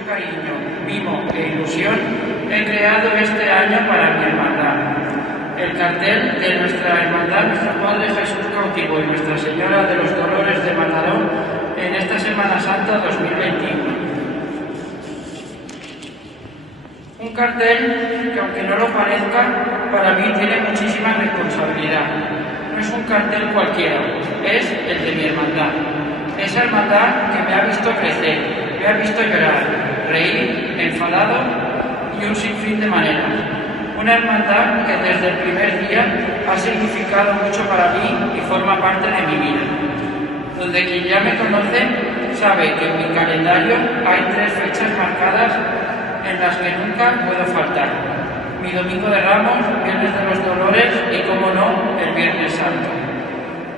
mucho cariño, mimo e ilusión he creado este año para mi hermandad. El cartel de nuestra hermandad, nuestro Padre Jesús Cautivo y Nuestra Señora de los Dolores de Mataró en esta Semana Santa 2021. Un cartel que, aunque no lo parezca, para mí tiene muchísima responsabilidad. No es un cartel cualquiera, es el de mi hermandad. Esa hermandad que me ha visto crecer, me ha visto llorar, reír, enfadado y un sinfín de maneras. Una hermandad que desde el primer día ha significado mucho para mí y forma parte de mi vida. Donde quien ya me conoce sabe que en mi calendario hay 3 fechas marcadas en las que nunca puedo faltar: mi Domingo de Ramos, Viernes de los Dolores y, como no, el Viernes Santo.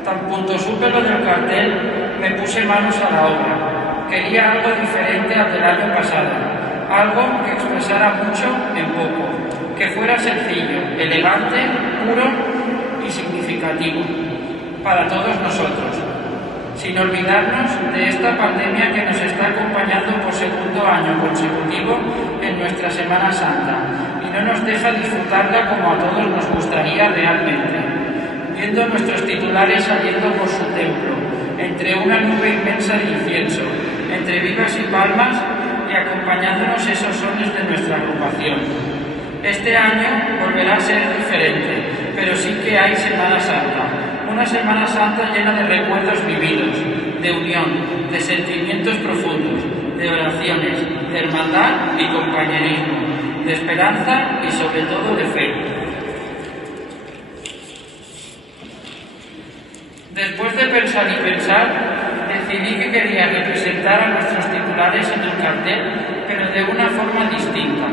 Tan pronto supe lo del cartel, me puse manos a la obra. Quería algo diferente al del año pasado, algo que expresara mucho en poco, que fuera sencillo, elegante, puro y significativo para todos nosotros, sin olvidarnos de esta pandemia que nos está acompañando por segundo año consecutivo en nuestra Semana Santa y no nos deja disfrutarla como a todos nos gustaría realmente, viendo nuestros titulares saliendo por su templo, entre una nube inmensa de incienso, entre vivas y palmas y acompañándonos esos sones de nuestra agrupación. Este año volverá a ser diferente, pero sí que hay Semana Santa. Una Semana Santa llena de recuerdos vividos, de unión, de sentimientos profundos, de oraciones, de hermandad y compañerismo, de esperanza y sobre todo de fe. Después de pensar y pensar, decidí que quería representar a nuestros titulares en el cartel, pero de una forma distinta.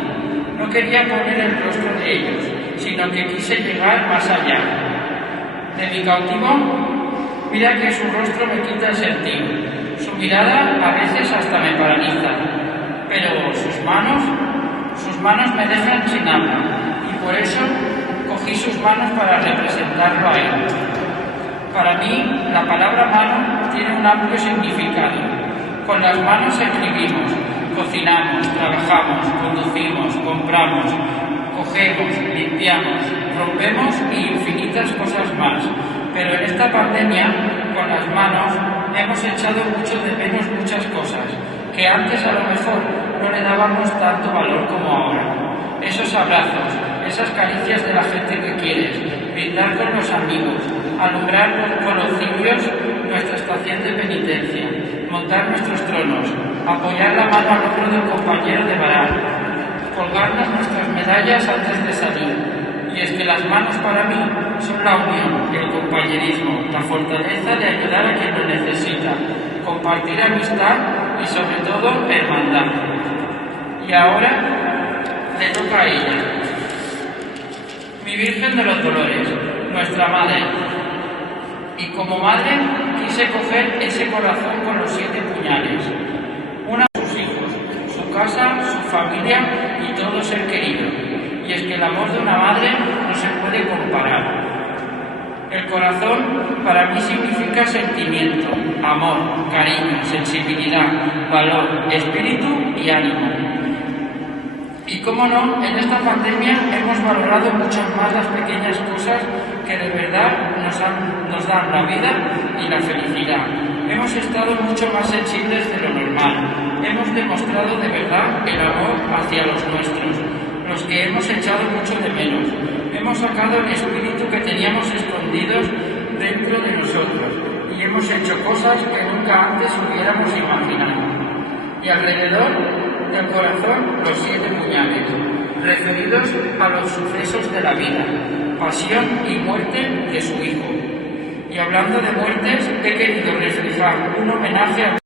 No quería poner el rostro de ellos, sino que quise llegar más allá. De mi cautivo, mira que su rostro me quita el sentido, su mirada a veces hasta me paraliza, pero sus manos me dejan sin habla, y por eso cogí sus manos para representarlo a él. Para mí, la palabra mano tiene un amplio significado. Con las manos escribimos, cocinamos, trabajamos, conducimos, compramos, cogemos, limpiamos, rompemos y infinitas cosas más. Pero en esta pandemia, con las manos, hemos echado mucho de menos muchas cosas, que antes a lo mejor no le dábamos tanto valor como ahora. Esos abrazos, esas caricias de la gente que quieres, brindar con los amigos, alumbrar con los cirios nuestra estación de penitencia, montar nuestros tronos, apoyar la mano al hombro del compañero de varar, colgarnos nuestras medallas antes de salir. Y es que las manos para mí son la unión, el compañerismo, la fortaleza de ayudar a quien lo necesita, compartir amistad y sobre todo hermandad. Y ahora le toca a ella, mi Virgen de los Dolores, nuestra Madre. Y como madre quise coger ese corazón con los 7 puñales, una a sus hijos, su casa, su familia y todo ser querido. Y es que el amor de una madre no se puede comparar. El corazón para mí significa sentimiento, amor, cariño, sensibilidad, valor, espíritu y ánimo. Y cómo no, en esta pandemia hemos valorado mucho más las pequeñas cosas que de verdad nos dan la vida y la felicidad. Hemos estado mucho más sensibles de lo normal. Hemos demostrado de verdad el amor hacia los nuestros, los que hemos echado mucho de menos. Hemos sacado el espíritu que teníamos escondidos dentro de nosotros y hemos hecho cosas que nunca antes hubiéramos imaginado. Y alrededor del corazón los 7 puñales, referidos a los sucesos de la vida, pasión y muerte de su Hijo. Y hablando de muertes, he querido reflejar un homenaje a